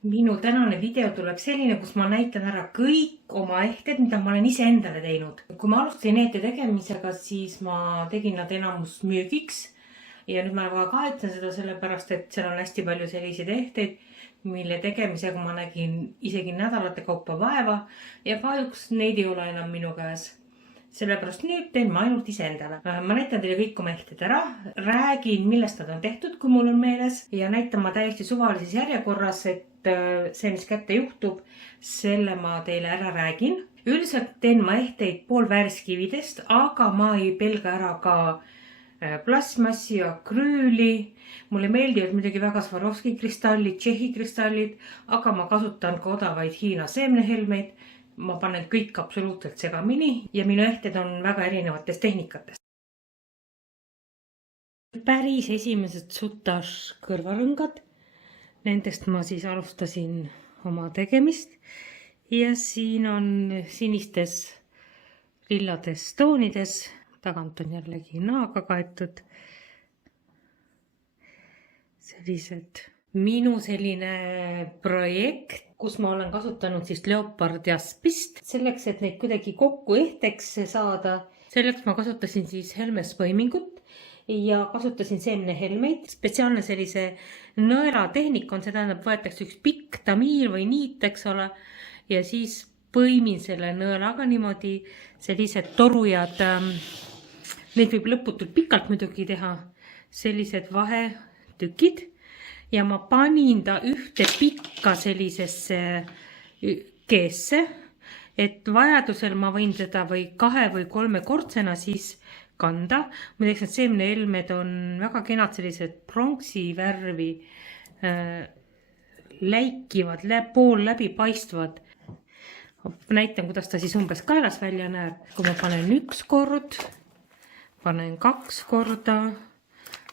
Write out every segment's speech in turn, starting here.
Minu tänane video tuleb selline, kus ma näitan ära kõik oma ehted, mida ma olen ise endale teinud. Kui ma alustasin ehte tegemisega, siis ma tegin nad enamus müügiks. Ja nüüd ma väga kahetsen seda sellepärast, et seal on hästi palju selliseid ehteid, mille tegemisega ma nägin isegi nädalate kaupa vaeva. Ja kahjuks neid ei ole enam minu käes. Sellepärast nüüd teen ma ainult iseendale. Ma näitan teile kõik oma ehted ära, räägin, millest nad on tehtud, kui mul on meeles, ja näitan ma täiesti suvalises järjekorras, et see, mis kätte juhtub, selle ma teile ära räägin. Üldiselt teen ma ehteid poolvääriskividest, aga ma ei pelga ära ka plasmassi ja krüüli. Mulle meeldivad muidugi väga Swarovski kristallid, Tšehhi kristallid, aga ma kasutan ka odavaid Hiina seemnehelmeid. Ma panen kõik absoluutselt segamini ja minu ehted on väga erinevatest tehnikatest. Päris esimesed Suttaš kõrvarõngad. Nendest ma siis alustasin oma tegemist ja siin on sinistes lillades toonides. Tagant on jällegi naaga kaetud. Sellised minu selline projekt, kus ma olen kasutanud siis leopard jaspist. Selleks, et neid kuidagi kokku ehteks saada. Selleks ma kasutasin siis Helmes põimingut ja kasutasin seemnehelmeid. Spetsiaalne sellise nõela tehnik on, see tähendab, võetakse üks pikk tamiir või niit, eks ole, ja siis põimin selle nõelaga niimoodi sellised torujad. Neid võib lõputult pikalt muidugi teha, sellised vahetükid. Ja ma panin ta ühte pikka sellisesse keesse, et vajadusel ma võin seda või 2 või 3 kordsena siis kanda. Muideks need seemnehelmed on väga kenad sellised pronksi värvi, läikivad, pool läbi paistvad. Näitan, kuidas ta siis umbes kaelas välja näeb. Kui ma panen 1 kord, panen 2 korda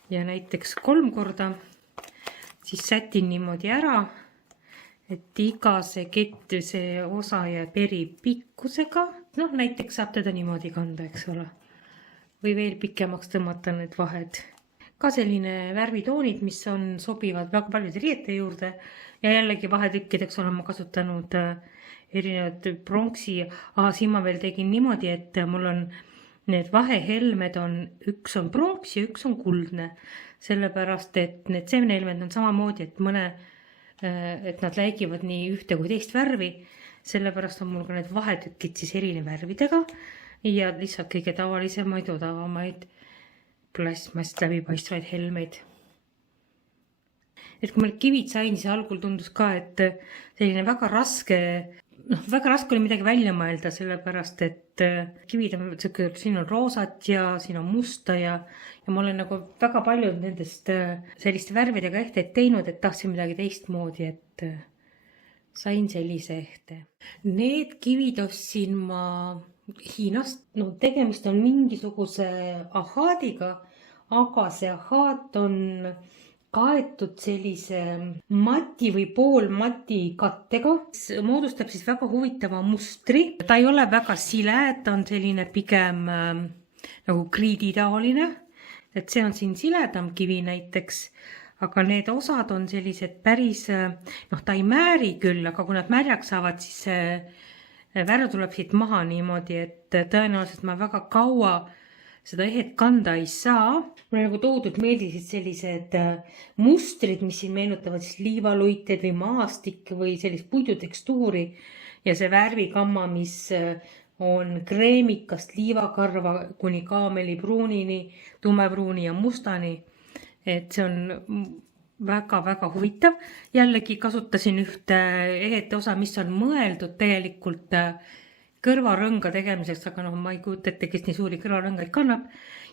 ja näiteks 3 korda, siis sätin niimoodi ära, et iga see kett, see osa jääb eri pikkusega. Noh, näiteks saab teda niimoodi kanda, eks ole. Või veel pikemaks tõmmata need vahed. Ka selline värvitoonid, mis on sobivad väga paljude riiete juurde. Ja jällegi vahetükkideks olen ma kasutanud erinevad pronksi. Siin ma veel tegin niimoodi, et mul on need vahehelmed on, üks on pronks ja üks on kuldne. Sellepärast, et need seemnehelmed on samamoodi, et nad läigivad nii ühte kui teist värvi. Sellepärast on mul ka need vahetükid siis erineva värvidega ja lihtsalt kõige tavalisemaid, odavamaid plasmast läbipaistvaid helmeid. Et kui ma kivid sain, siis algul tundus ka, et selline väga raske oli midagi välja mõelda, sellepärast, et kivid on, siin on roosat ja siin on musta ja ma olen nagu väga palju nendest selliste värvidega ehteid teinud, et tahtsin midagi teistmoodi, et sain sellise ehte. Need kivid ostsin ma Hiinast. No tegemist on mingisuguse ahaadiga, aga see ahaat on kaetud sellise mati või poolmati kattega. See moodustab siis väga huvitava mustri. Ta ei ole väga sile, ta on selline pigem nagu kriiditaoline. Et see on siin siledam kivi näiteks, aga need osad on sellised päris, ta ei määri küll, aga kui nad märjaks saavad, siis värv tuleb siit maha niimoodi, et tõenäoliselt ma väga kaua seda ehet kanda ei saa. Mulle nagu toodud meeldisid sellised mustrid, mis siin meenutavad siis liivaluited või maastik või sellist puidutekstuuri ja see värvikamma, mis on kreemikast liivakarva kuni kaamelipruunini, tumepruuni ja mustani. Et see on väga-väga huvitav. Jällegi kasutasin ühte ehete osa, mis on mõeldud tegelikult kõrvarõnga tegemiseks, aga ma ei kujuta ette, kes nii suuri kõrvarõngaid kannab.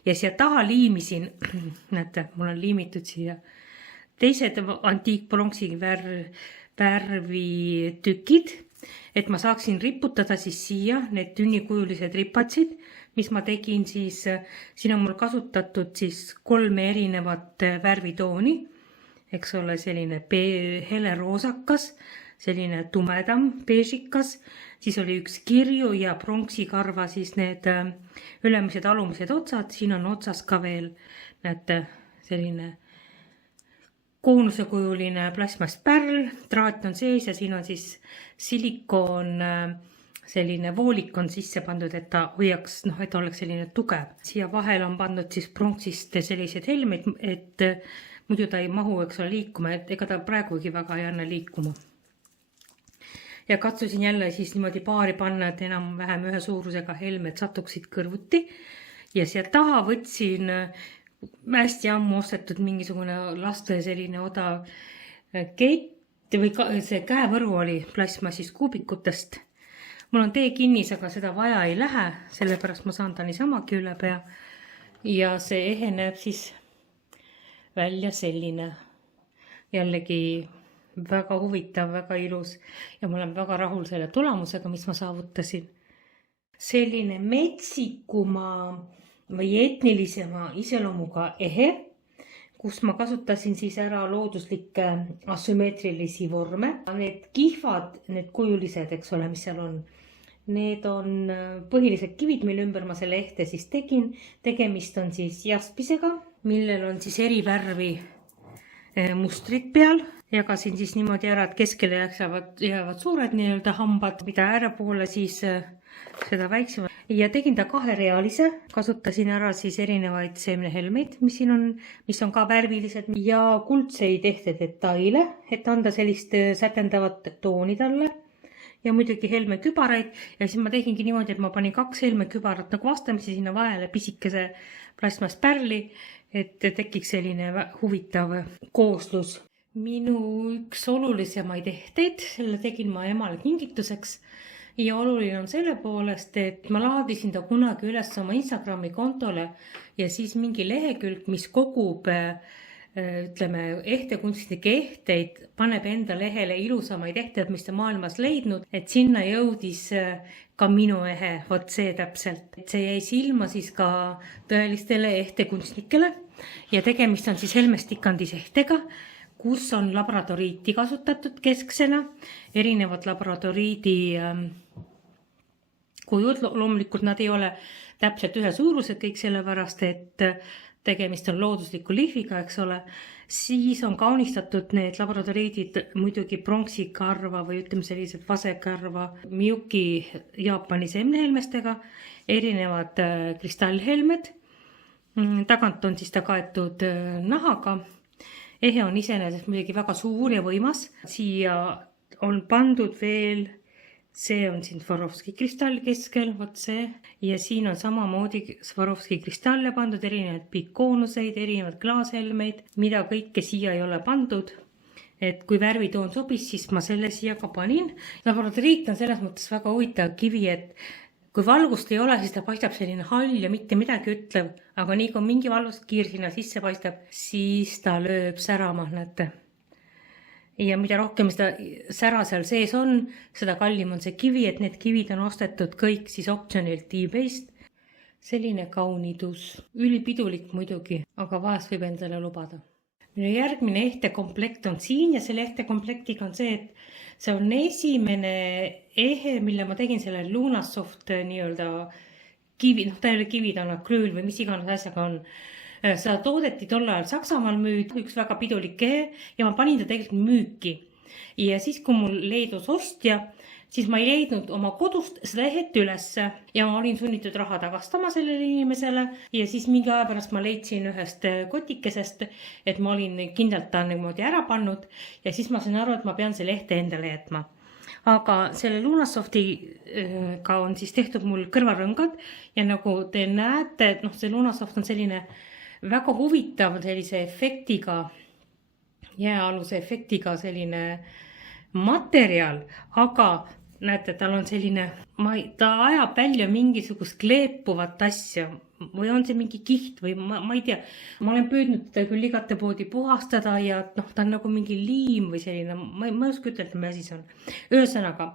Ja siia taha liimisin, näete, mul on liimitud siia teised antiikpronksi värvi tükid, et ma saaksin riputada siis siia need tünnikujulised ripatsid, mis ma tegin siis, siin on mul kasutatud siis 3 erinevat värvitooni, eks ole, selline hele roosakas, selline tumedam beežikas, siis oli üks kirju ja pronksikarva siis need ülemised alumised otsad, siin on otsas ka veel, näete, selline koonussekujuline plasmastpärl, traat on sees ja siin on siis silikoon, selline voolik on sisse pandud, et ta hoiaks, et oleks selline tugev. Siia vahel on pandud siis pronksist sellised helmed, et muidu ta ei mahu, eks ole, liikuma, et ega ta praegugi väga ei anna liikuma. Ja katsusin jälle siis niimoodi paari panna, et enam-vähem ühe suurusega helmed satuksid kõrvuti. Ja siia taha võtsin hästi ammu ostetud mingisugune laste selline odav kett või see käevõru oli plasmassist kuubikutest. Mul on tee kinnis, aga seda vaja ei lähe, sellepärast ma saan ta niisamagi üle pea. Ja see ehe näeb siis välja selline. Jällegi väga huvitav, väga ilus ja ma olen väga rahul selle tulemusega, mis ma saavutasin. Selline metsikuma või etnilisema iseloomuga ehe, kus ma kasutasin siis ära looduslikke asümmeetrilisi vorme. Need kihvad, need kujulised, eks ole, mis seal on, need on põhilised kivid, mille ümber ma selle ehte siis tegin. Tegemist on siis jaspisega, millel on siis eri värvi mustrid peal. Jagasin siis niimoodi ära, et keskele jäävad suured nii-öelda hambad, mida äärepoole siis seda väiksema. Ja tegin ta kaherealise, kasutasin ära siis erinevaid seemnehelmeid, mis on ka värvilised ja kuldseid ehtedetaile, et anda sellist sätendavat tooni talle ja muidugi helmekübaraid. Ja siis ma tegingi niimoodi, et ma panin 2 helmekübarat nagu vastamisi sinna vahele pisikese plasmaspärli, et tekiks selline huvitav kooslus. Minu üks olulisemaid ehteid, selle tegin ma emale kingituseks. Ja oluline on selle poolest, et ma laadisin ta kunagi üles oma Instagrami kontole ja siis mingi lehekülg, mis kogub, ütleme, ehtekunstnike ehteid, paneb enda lehele ilusamaid ehteid, mis ta maailmas leidnud, et sinna jõudis ka minu ehe, vot see täpselt. See jäi silma siis ka tõelistele ehtekunstnikele ja tegemist on siis helmestikandis ehtega, kus on labradoriiti kasutatud kesksena, erinevad labradoriidi kujud, loomulikult nad ei ole täpselt ühe suurused kõik sellepärast, et tegemist on loodusliku lihviga, eks ole, siis on kaunistatud need labradoriidid muidugi pronksikarva või ütleme sellised vasekarva Miyuki Jaapani seemnehelmestega, erinevad kristallhelmed, tagant on siis ta kaetud nahaga. Ehe on iseenesest muidugi väga suur ja võimas. Siia on pandud veel, see on siin Swarovski kristall keskel, vot see. Ja siin on samamoodi Swarovski kristalle pandud, erinevaid pikkoonuseid, erinevaid klaashelmeid, mida kõike siia ei ole pandud. Et kui värvitoon sobis, siis ma selle siia ka panin. Labradoriit on selles mõttes väga huvitav kivi, et kui valgust ei ole, siis ta paistab selline hall ja mitte midagi ütlev, aga nii kui mingi valguskiir sinna sisse paistab, siis ta lööb särama, näete. Ja mida rohkem seda sära seal sees on, seda kallim on see kivi, et need kivid on ostetud kõik siis optsioonilt eBayst. Selline kaunidus, ülipidulik muidugi, aga vahest võib endale lubada. Minu järgmine ehtekomplekt on siin ja selle ehtekomplektiga on see, et see on esimene ehe, mille ma tegin selle Lunasoft nii-öelda kivi, ta ei ole kivi, ta on akrüül või mis iganes asjaga on. Seda toodeti tol ajal Saksamaal müüd, üks väga pidulik ehe ja ma panin ta tegelikult müüki. Ja siis, kui mul leidus ostja, siis ma ei leidnud oma kodust seda ehet ülesse ja ma olin sunnitud raha tagastama sellele inimesele ja siis mingi aja pärast ma leidsin ühest kotikesest, et ma olin kindlalt ta niimoodi ära pannud ja siis ma sain aru, et ma pean selle ehte endale jätma. Aga selle Lunasoftiga on siis tehtud mul kõrvarõngad ja nagu te näete, et see Lunasoft on selline väga huvitav sellise efektiga, jääaluse efektiga selline materjal, aga näete, tal on selline, ta ajab välja mingisugust kleepuvat asja või on see mingi kiht või ma ei tea. Ma olen püüdnud teda küll igate poodi puhastada ja ta on nagu mingi liim või selline, ma ei oska ütelda, mis asi see on. Ühesõnaga,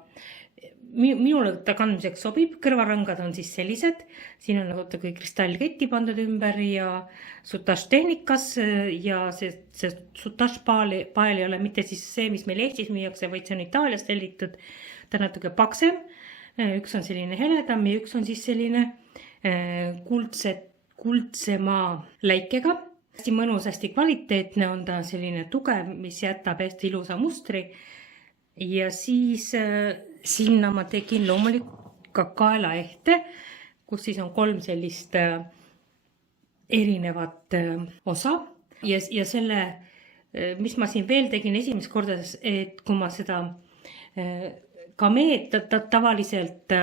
minule ta kandmiseks sobib, kõrvarõngad on siis sellised, siin on nagu kui kristallketti pandud ümber ja sutaž tehnikas ja see sutaž pael ei ole mitte siis see, mis meil Eestis müüakse, vaid see on Itaalias tellitud, ta on natuke paksem, üks on selline heledam ja üks on siis selline kuldsema läikega. hästi mõnus, hästi kvaliteetne on ta, selline tugev, mis jätab hästi ilusa mustri. Ja siis sinna ma tegin loomulikult ka kaelaehte, kus siis on 3 sellist erinevat osa. Ja selle, mis ma siin veel tegin esimest korda, et kui ma seda kameed tavaliselt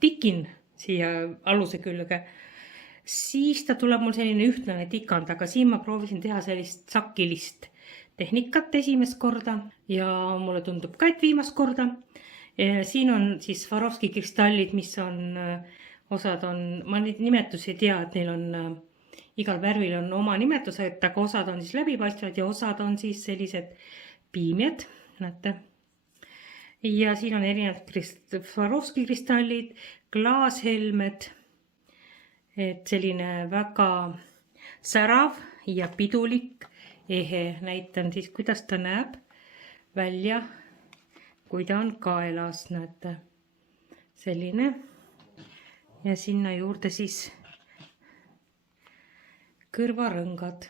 tikin siia aluse külge, siis ta tuleb mul selline ühtlane tikand, aga siin ma proovisin teha sellist sakilist tehnikat esimest korda ja mulle tundub ka, et viimast korda. Siin on siis Swarovski kristallid, mis on, osad on, ma neid nimetusi ei tea, et neil on, igal värvil on oma nimetused, aga osad on siis läbipaistvad ja osad on siis sellised piimjad, näete. Ja siin on erinevad Swarovski kristallid, klaashelmed, et selline väga särav ja pidulik ehe. Näitan siis, kuidas ta näeb välja, kui ta on kaelas, näete, selline. Ja sinna juurde siis kõrvarõngad.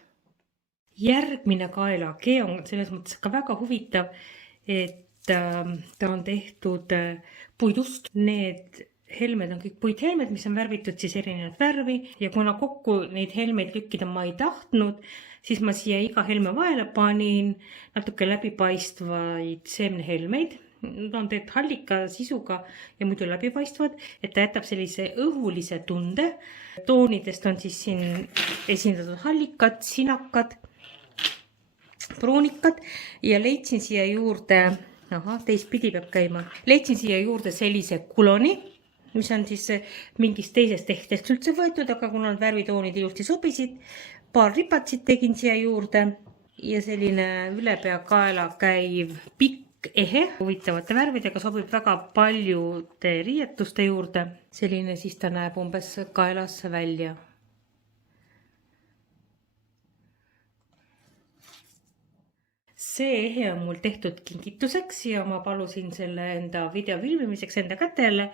Järgmine kaelakee on selles mõttes ka väga huvitav, et ta on tehtud puidust. Need helmed on kõik puithelmed, mis on värvitud siis erinevat värvi ja kuna kokku neid helmeid lükkida ma ei tahtnud, siis ma siia iga helme vahele panin natuke läbipaistvaid seemnehelmeid. Nad on tehtud hallika sisuga ja muidu läbipaistvad, et ta jätab sellise õhulise tunde. Toonidest on siis siin esindatud hallikad, sinakad, pruunikad ja leidsin siia juurde, teistpidi peab käima, leidsin siia juurde sellise kuloni, mis on siis mingist teisest ehtest üldse võetud, aga kuna need värvitoonid ilusti sobisid, paar ripatsit tegin siia juurde ja selline üle pea kaela käiv pikk ehe huvitavate värvidega sobib väga paljude riietuste juurde. Selline siis ta näeb umbes kaelas välja. See ehe on mul tehtud kingituseks ja ma palusin selle enda video filmimiseks enda kätele.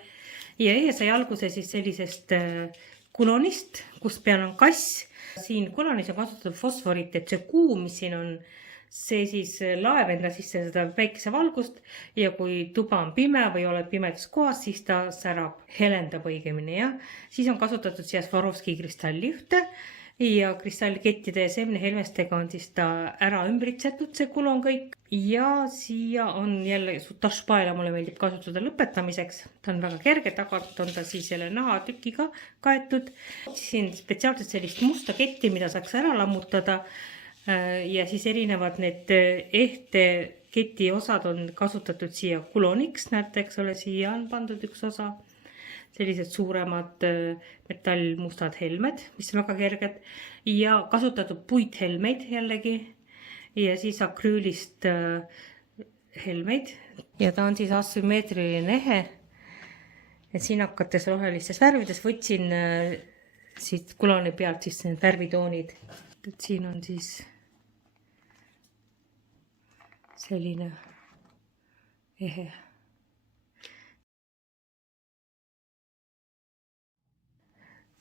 Ja ehe sai alguse siis sellisest kulonist, kus peal on kass. Siin kulonis on kasutatud fosforit, et see kuu, mis siin on, see siis laeb enda sisse seda päikesevalgust ja kui tuba on pime või oled pimedas kohas, siis ta särab, helendab õigemini. Ja siis on kasutatud siia Swarovski kristalli ühte ja kristallkettide ja seemnehelmestega on siis ta ära ümbritsetud, see kulon kõik. Ja siia on jälle sutašpaela, mulle meeldib kasutada lõpetamiseks. Ta on väga kerge, tagant on ta siis jälle nahatükiga kaetud. Siin spetsiaalselt sellist musta ketti, mida saaks ära lammutada. Ja siis erinevad need ehte keti osad on kasutatud siia kuloniks. Näete, eks ole, siia on pandud üks osa. Sellised suuremad metallmustad helmed, mis on väga kerged ja kasutatud puithelmeid jällegi ja siis akrüülist helmeid ja ta on siis asümmeetriline ehe. Et sinakates rohelistes värvides võtsin siit kuloni pealt siis need värvitoonid. Et siin on siis selline ehe.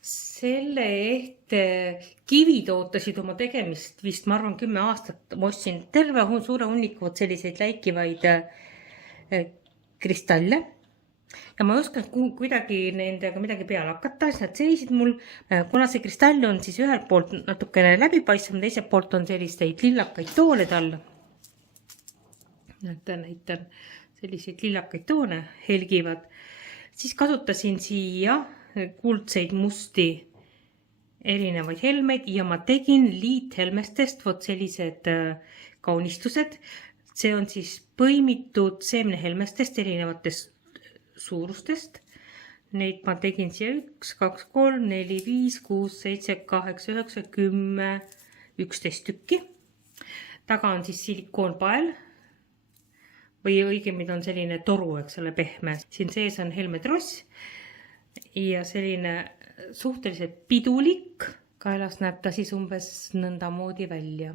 Selle ehte kivid ootasid oma tegemist vist, ma arvan, 10 aastat. Ma ostsin terve suure hunniku selliseid läikivaid kristalle. Ja ma ei osanud kuidagi nendega midagi peale hakata, siis nad seisid mul. Kuna see kristall on siis ühelt poolt natukene läbipaistvam, teiselt poolt on selliseid lillakaid toone tal. Näitan selliseid lillakaid toone helgivad. Siis kasutasin siia kuldseid musti erinevaid helmeid ja ma tegin liithelmestest vot sellised kaunistused. See on siis põimitud seemnehelmestest erinevatest suurustest. Neid ma tegin siia 1, 2, 3, 4, 5, 6, 7, 8, 9, 10, 11 tükki. Taga on siis silikoonpael või õigemini on selline toru, eks ole, pehme. Siin sees on helmetross. Ja selline suhteliselt pidulik, kaelas näeb ta siis umbes nõnda moodi välja.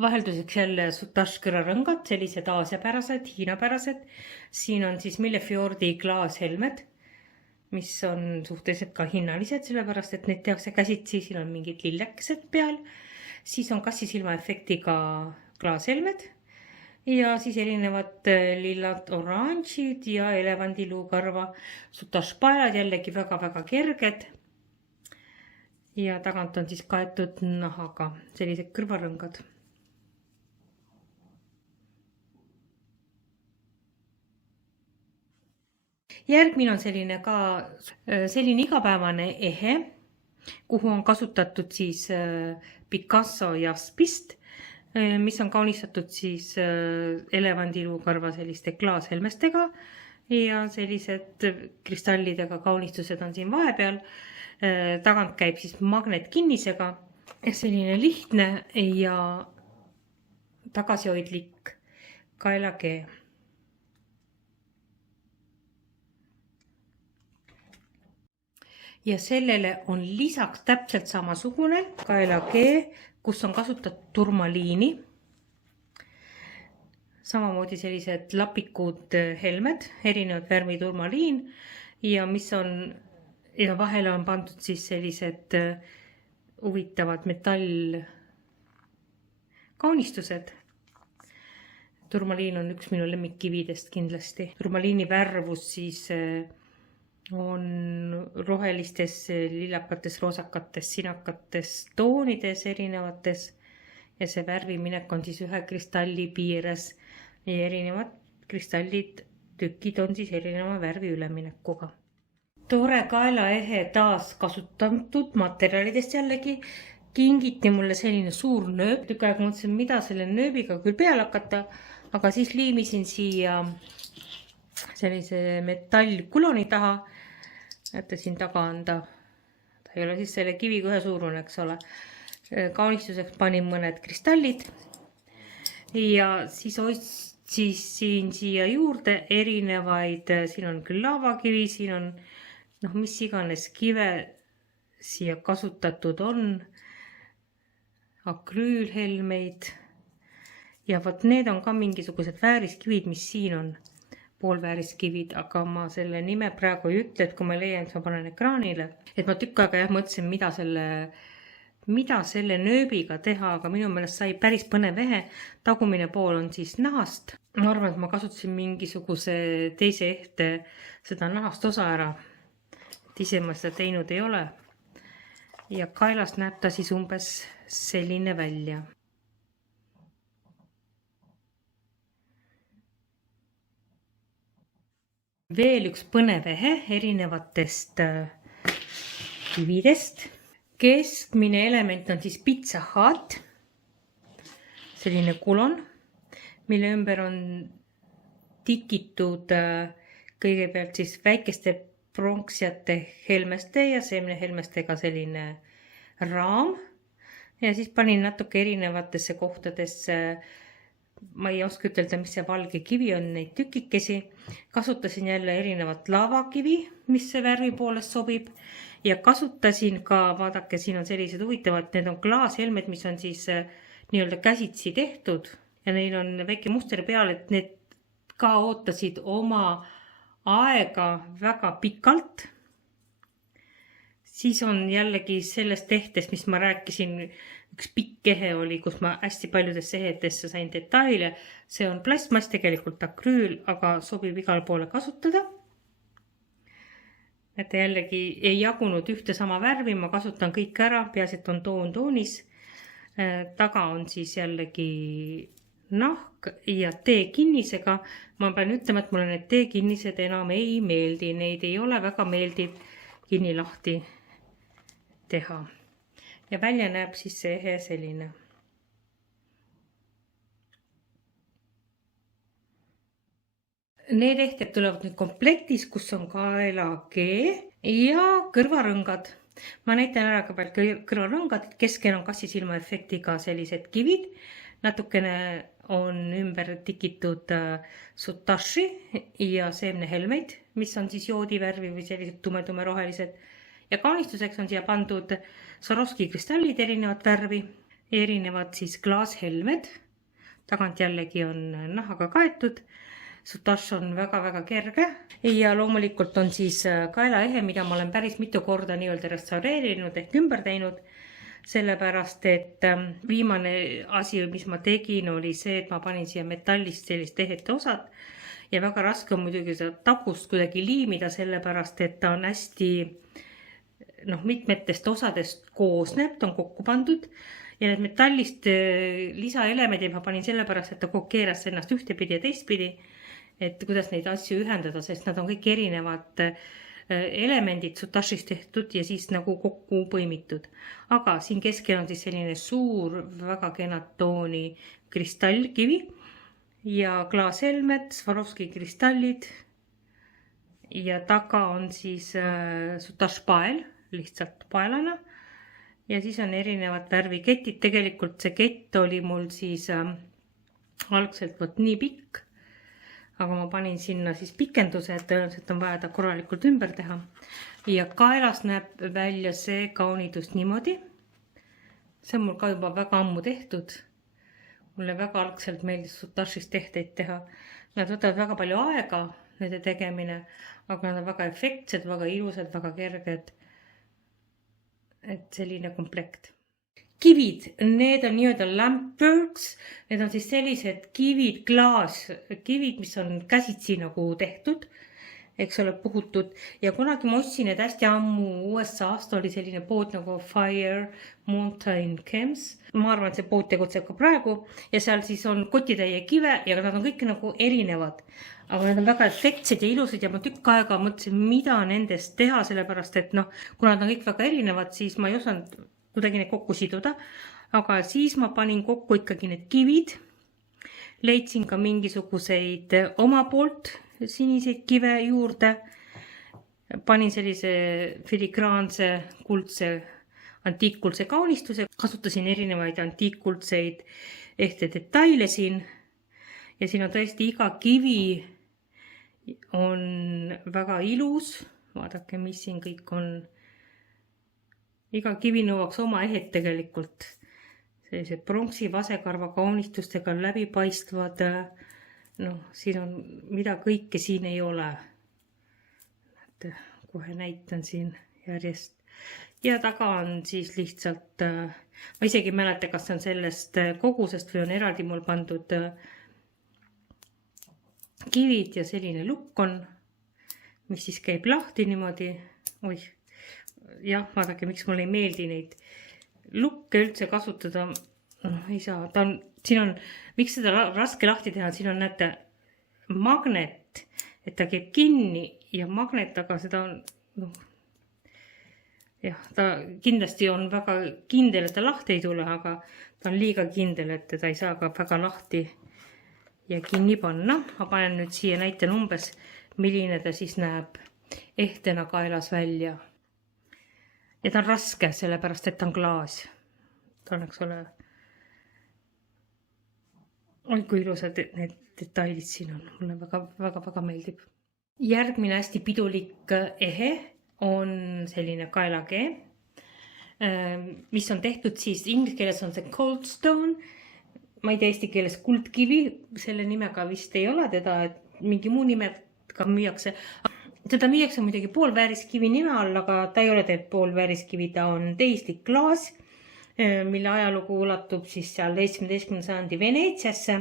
Vahelduseks jälle sutaškõrarõngad, sellised aasiapärased, hiinapärased. Siin on siis Millefjordi klaashelmed. mis on suhteliselt ka hinnalised, sellepärast et need tehakse käsitsi, siin on mingid lillekesed peal. Siis on kassisilma efektiga klaashelmed ja siis erinevad lillad, oranžid ja elevandiluukarva sutašpaelad, jällegi väga-väga kerged. Ja tagant on siis kaetud nahaga sellised kõrvarõngad. Järgmine on selline igapäevane ehe, kuhu on kasutatud siis Picasso jaspist, mis on kaunistatud siis elevandiluukarva selliste klaashelmestega ja sellised kristallidega kaunistused on siin vahepeal. Tagant käib siis magnetkinnisega, selline lihtne ja tagasihoidlik kaelakee. Ja sellele on lisaks täpselt samasugune kaelakee, kus on kasutatud turmaliini. Samamoodi sellised lapikud helmed, erinevad värvi turmaliin ja vahele on pandud siis sellised huvitavad metallkaunistused. Turmaliin on üks minu lemmikkividest kindlasti. Turmaliini värvus siis on rohelistes, lillakates, roosakates, sinakates toonides erinevates ja see värviminek on siis ühe kristalli piires ja erinevad kristallid, tükid on siis erineva värvi üleminekuga. Tore kaelaehe taas kasutatud materjalidest jällegi. Kingiti mulle selline suur nööp. Tükk aega mõtlesin, mida selle nööbiga küll peale hakata, aga siis liimisin siia sellise metallkuloni taha. Näete, siin taga on ta ei ole siis selle kiviga ühe suurune, eks ole. Kaunistuseks panin mõned kristallid ja siis ostsin siia juurde erinevaid, siin on küll lavakivi, siin on mis iganes kive siia kasutatud on, akrüülhelmeid ja vot need on ka mingisugused vääriskivid, mis siin on, poolvääriskivid, aga ma selle nime praegu ei ütle, et kui ma leian, siis ma panen ekraanile. Et ma tükk aega mõtlesin, mida selle nööbiga teha, aga minu meelest sai päris põnev ehe. Tagumine pool on siis nahast. Ma arvan, et ma kasutasin mingisuguse teise ehte seda nahast osa ära. Ise ma seda teinud ei ole. Ja kaelast näeb ta siis umbes selline välja. Veel üks põnev ehe erinevatest kividest. Keskmine element on siis pitsahaat, selline kulon, mille ümber on tikitud kõigepealt siis väikeste pronksiate helmeste ja seemnehelmestega selline raam ja siis panin natuke erinevatesse kohtadesse, ma ei oska ütelda, mis see valge kivi on, neid tükikesi. Kasutasin jälle erinevat lavakivi, mis see värvi poolest sobib ja kasutasin ka, vaadake, siin on sellised huvitavad, need on klaashelmed, mis on siis nii-öelda käsitsi tehtud ja neil on väike muster peal, et need ka ootasid oma aega väga pikalt. Siis on jällegi sellest tehtest, mis ma rääkisin, üks pikk ehe oli, kus ma hästi paljudes ehetesse sain detaile. See on plastmass, tegelikult akrüül, aga sobib igale poole kasutada. Et jällegi ei jagunud ühte sama värvi, ma kasutan kõik ära, peaasi, et on toonis. Taga on siis jällegi nahk ja teekinnisega. Ma pean ütlema, et mulle need teekinnised enam ei meeldi. Neid ei ole väga meeldiv kinni lahti teha. Ja välja näeb siis see ehe selline. Need ehted tulevad nüüd komplektis, kus on kaelakee ja kõrvarõngad. Ma näitan ära ka veel kõrvarõngad, keskel on kassisilma efektiga sellised kivid. Natukene on ümber tikitud sutashi ja seemnehelmeid, mis on siis joodivärvi või sellised tume rohelised. Ja kaunistuseks on siia pandud Swarovski kristallid erinevat värvi, erinevad siis klaashelmed. Tagant jällegi on nahaga kaetud. Sutash on väga-väga kerge ja loomulikult on siis kaelaehe, mida ma olen päris mitu korda nii-öelda restaureerinud ehk ümber teinud. Sellepärast, et viimane asi, mis ma tegin, oli see, et ma panin siia metallist sellist ehete osad ja väga raske on muidugi seda takust kuidagi liimida, sellepärast, et ta on hästi mitmetest osadest koosneb, ta on kokku pandud ja need metallist lisaelemendid ma panin sellepärast, et ta keeras ennast ühtepidi ja teistpidi, et kuidas neid asju ühendada, sest nad on kõik erinevad elemendid Sutashist tehtud ja siis nagu kokku põimitud. Aga siin keskel on siis selline suur, väga kenad tooni kristallkivi ja klaashelmed, Swarovski kristallid ja taga on siis Sutash pael, lihtsalt paelana. Ja siis on erinevad värviketid. Tegelikult see kett oli mul siis algselt nii pikk, aga ma panin sinna siis pikenduse, et tõenäoliselt on vaja ta korralikult ümber teha. Ja kaelas näeb välja see kaunitus niimoodi. See on mul ka juba väga ammu tehtud. Mulle väga algselt meeldis Sutashist tehteid teha. Nad võtavad väga palju aega, nende tegemine, aga nad on väga efektsed, väga ilusad, väga kerged. Et selline komplekt. Kivid, need on nii-öelda lampworks, need on siis sellised kivid, klaaskivid, mis on käsitsi nagu tehtud, eks ole, puhutud. Ja kunagi ma ostsin need hästi ammu USA-st oli selline pood nagu Fire Mountain Chems. Ma arvan, et see pood tegutseb ka praegu ja seal siis on kotitäie kive ja nad on kõik nagu erinevad. Aga need on väga efektsed ja ilusad ja ma tükk aega mõtlesin, mida nendest teha, sellepärast et kuna nad on kõik väga erinevad, siis ma ei osanud kuidagi neid kokku siduda, aga siis ma panin kokku ikkagi need kivid, leidsin ka mingisuguseid oma poolt siniseid kive juurde, panin sellise filigraanse kuldse antiikkuldse kaunistuse, kasutasin erinevaid antiikkuldseid ehte detaile siin ja siin on tõesti iga kivi on väga ilus, vaadake, mis siin kõik on. Iga kivi nõuaks oma ehet tegelikult. Sellised pronksi vasekarva kaunistustega läbipaistvad. Siin on, mida kõike siin ei ole. Kohe näitan siin järjest. Ja taga on siis lihtsalt, ma isegi ei mäleta, kas see on sellest kogusest või on eraldi mul pandud kivid ja selline lukk on, mis siis käib lahti niimoodi. Oih. Jah, vaadake, miks mulle ei meeldi neid lukke üldse kasutada. Ei saa, siin on, miks seda raske lahti teha, siin on näete magnet, et ta käib kinni ja magnet, aga seda on, jah, ta kindlasti on väga kindel, et ta lahti ei tule, aga ta on liiga kindel, et ta ei saa ka väga lahti ja kinni panna. Ma panen nüüd siia näitan umbes, milline ta siis näeb ehtena kaelas välja. Ja ta on raske, sellepärast, et ta on klaas. Ta on, eks ole. Oi, kui ilusad need detailid siin on. Mulle väga meeldib. Järgmine hästi pidulik ehe on selline kaelakee, mis on tehtud siis, inglise keeles on see cold stone. Ma ei tea eesti keeles kuldkivi, selle nimega vist ei ole teda, et mingi muu nimega müüakse. Teda müüakse muidugi poolvääriskivi nime all, aga ta ei ole teed poolvääriskivi, ta on teislik klaas, mille ajalugu ulatub siis seal 17. sajandi Veneetsiasse.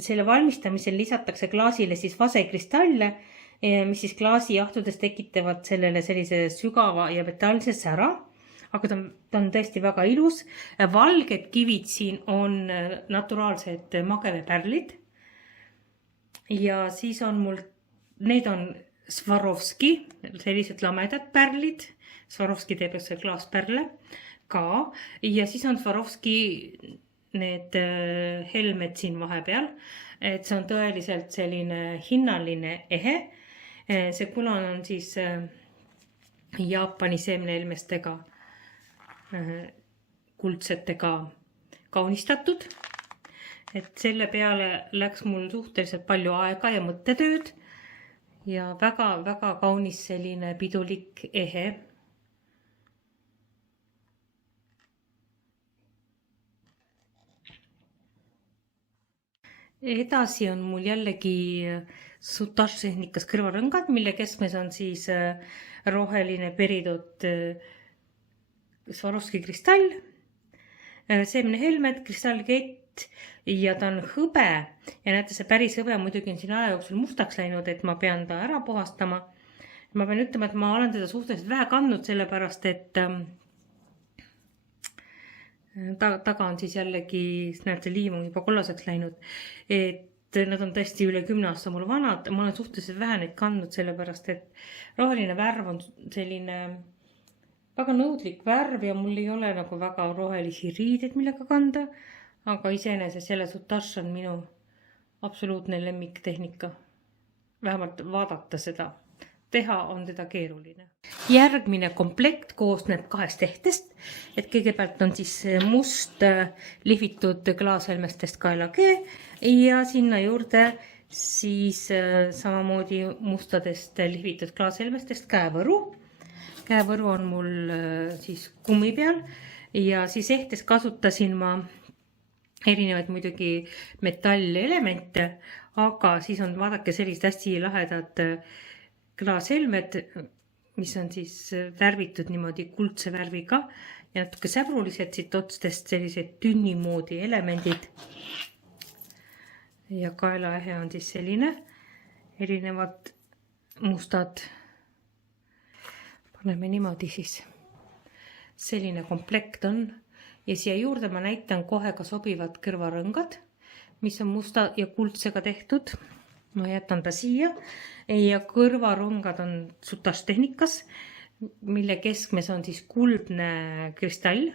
Selle valmistamisel lisatakse klaasile siis vasekristalle, mis siis klaasijahtudes tekitavad sellele sellise sügava ja metallise sära. Aga ta on tõesti väga ilus. Valged kivid siin on naturaalsed magevepärlid. Ja siis on mul, need on Swarovski, sellised lamedad pärlid. Swarovski teeb just klaaspärle ka. Ja siis on Swarovski need helmed siin vahepeal. Et see on tõeliselt selline hinnaline ehe. See kulan on siis Jaapani seemnehelmestega kuldsetega kaunistatud. Et selle peale läks mul suhteliselt palju aega ja mõttetööd. Ja väga kaunis selline pidulik ehe. Edasi on mul jällegi Soutache tehnikas kõrvarõngad, mille keskmes on siis roheline peridot Swarovski kristall, seemnehelmed, kristallkett ja ta on hõbe ja näete, see päris hõbe muidugi on siin aja jooksul mustaks läinud, et ma pean ta ära puhastama. Ma pean ütlema, et ma olen teda suhteliselt vähe kandnud, sellepärast et taga on siis jällegi, näete, liim on juba kollaseks läinud, et nad on tõesti üle 10 aasta mul vanad, ma olen suhteliselt vähe neid kandnud, sellepärast et roheline värv on selline väga nõudlik värv ja mul ei ole nagu väga rohelisi riideid, millega kanda, aga iseenesest selle Soutache on minu absoluutne lemmiktehnika. Vähemalt vaadata seda. Teha on teda keeruline. Järgmine komplekt koosneb 2 tehtest, et kõigepealt on siis must lihvitud klaashelmestest kaelakee ja sinna juurde siis samamoodi mustadest lihvitud klaashelmestest käevõru. Käevõru on mul siis kummi peal ja siis ehtes kasutasin ma erinevaid muidugi metallelemente, aga siis on vaadake sellised hästi lahedad klaashelmed, mis on siis värvitud niimoodi kuldse värviga ja natuke säbrulised siit otstest sellised tünni moodi elemendid. Ja kaelaehe on siis selline, erinevad mustad. Paneme niimoodi siis. Selline komplekt on ja siia juurde ma näitan kohe ka sobivad kõrvarõngad, mis on musta ja kuldsega tehtud. Ma jätan ta siia ja kõrvarõngad on Soutache tehnikas, mille keskmes on siis kuldne kristall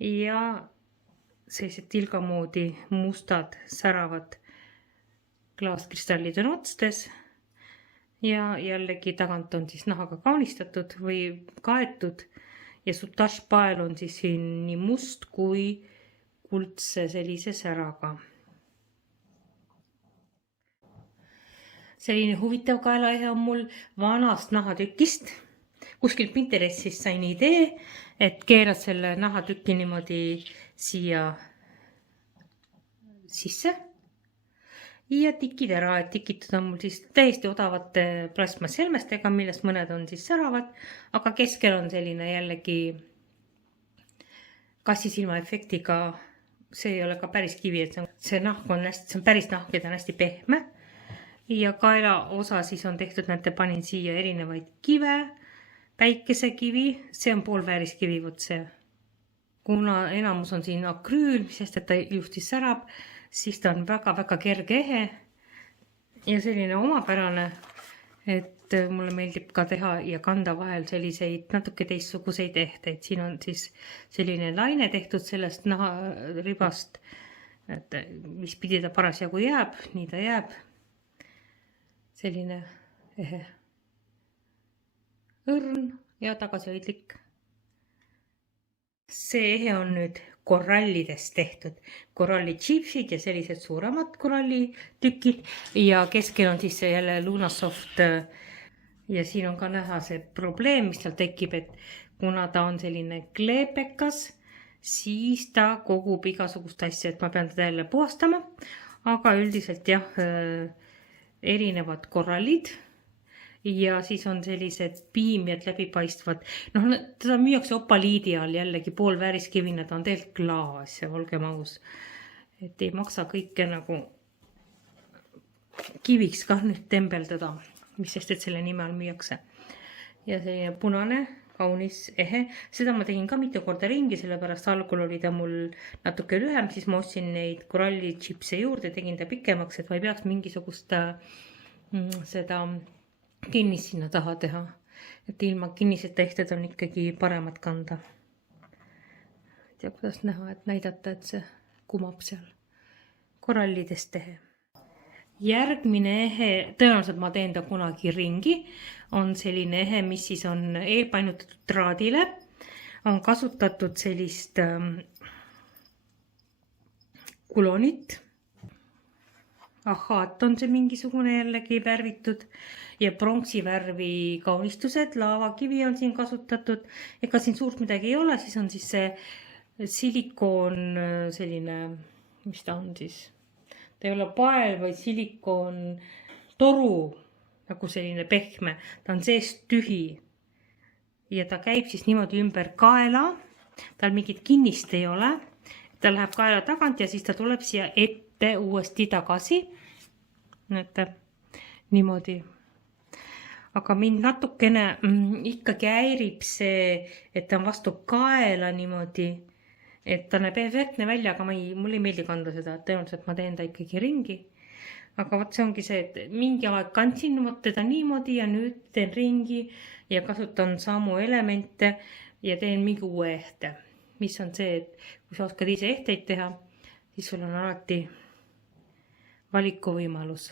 ja sellised tilgamoodi mustad säravad klaaskristallid on otstes ja jällegi tagant on siis nahaga kaunistatud või kaetud ja Soutache pael on siis siin nii must kui kuldse sellise säraga. Selline huvitav kaelaehe on mul vanast nahatükist. Kuskil Pinterestist sain idee, et keerad selle nahatüki niimoodi siia sisse ja tikid ära, et tikitud on mul siis täiesti odavate plasmashelmestega, millest mõned on siis säravad, aga keskel on selline jällegi kassisilma efektiga, see ei ole ka päris kivi, et see nahk on hästi, see on päris nahk ja ta on hästi pehme. Ja kaela osa siis on tehtud, näete, panin siia erinevaid kive, päikesekivi, see on poolvääriskivi, võt see. Kuna enamus on siin akrüül, sest et ta just siis särab, siis ta on väga-väga kerge ehe ja selline omapärane, et mulle meeldib ka teha ja kanda vahel selliseid natuke teistsuguseid ehteid. Siin on siis selline laine tehtud sellest naharibast, et mis pidi ta parasjagu jääb, nii ta jääb. Selline ehe õrn ja tagasihoidlik. See ehe on nüüd korallidest tehtud. Koralli chipsid ja sellised suuremad korallitükid ja keskel on siis jälle Lunasoft ja siin on ka näha see probleem, mis tal tekib, et kuna ta on selline kleepekas, siis ta kogub igasugust asja, et ma pean teda jälle puhastama, aga üldiselt jah, erinevad korallid ja siis on sellised piimjad läbipaistvad. Noh, teda müüakse opaliidi all jällegi poolvääriskivina, ta on tegelikult klaas ja olgem aus. Et ei maksa kõike nagu kiviks ka nüüd tembeldada, mis sest, et selle nime all müüakse. Ja selline punane, kaunis ehe. Seda ma tegin ka mitu korda ringi, sellepärast algul oli ta mul natuke lühem, siis ma ostsin neid koralli chipse juurde, tegin ta pikemaks, et ma ei peaks mingisugust seda kinnist sinna taha teha. Et ilma kinniseta ehted on ikkagi paremad kanda. Ei tea, kuidas näha, et näidata, et see kumab seal korallidest ehe. Järgmine ehe, tõenäoliselt ma teen ta kunagi ringi, on selline ehe, mis siis on eelpainutatud traadile, on kasutatud sellist kulonit, ahaat on see mingisugune jällegi värvitud ja pronksi värvi kaunistused, laavakivi on siin kasutatud, ega siin suurt midagi ei ole, siis on siis see silikoon selline, mis ta on siis? ta ei ole pael, vaid silikoon toru, nagu selline pehme, ta on seest tühi. Ja ta käib siis niimoodi ümber kaela, tal mingit kinnist ei ole, ta läheb kaela tagant ja siis ta tuleb siia ette uuesti tagasi. Näete, niimoodi. Aga mind natukene ikkagi häirib see, et ta on vastu kaela niimoodi, et ta näeb efektne välja, aga mul ei meeldi kanda seda, tõenäoliselt ma teen ta ikkagi ringi. Aga vot see ongi see, et mingi aeg kandsin teda niimoodi ja nüüd teen ringi ja kasutan samu elemente ja teen mingi uue ehte. Mis on see, et kui sa oskad ise ehteid teha, siis sul on alati valikuvõimalus.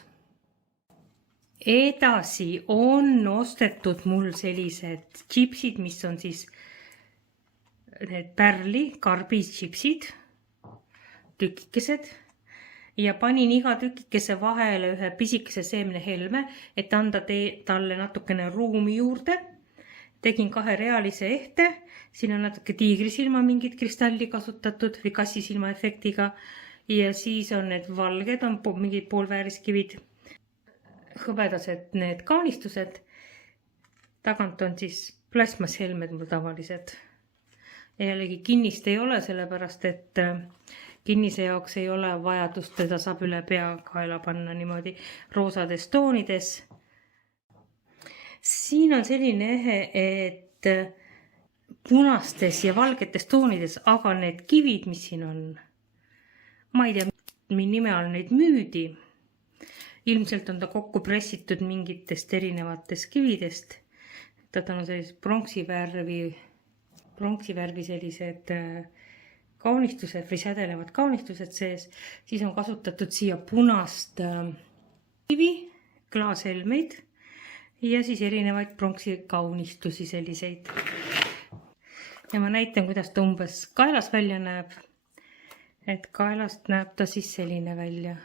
Edasi on ostetud mul sellised tšipsid, mis on siis need pärli, karbis tšipsid, tükikesed. Ja panin iga tükikese vahele ühe pisikese seemnehelme, et anda talle natukene ruumi juurde. Tegin 2-realise ehte, siin on natuke tiigrisilma mingit kristalli kasutatud või kassisilma efektiga. Ja siis on need valged, on mingid poolvääriskivid, hõbedased need kaunistused. Tagant on siis plasmashelmed mul tavalised. Ja jällegi kinnist ei ole, sellepärast et kinnise jaoks ei ole vajadust, teda saab üle pea kaela panna niimoodi roosades toonides. Siin on selline ehe, et punastes ja valgetes toonides, aga need kivid, mis siin on, ma ei tea, mille nime all neid müüdi. Ilmselt on ta kokku pressitud mingitest erinevatest kividest. Ta on sellised pronksivärvi sellised kaunistused või sädelevad kaunistused sees. Siis on kasutatud siia punast kivi, klaashelmeid ja siis erinevaid pronksi kaunistusi selliseid. Ja ma näitan, kuidas ta umbes kaelas välja näeb. Et kaelast näeb ta siis selline välja.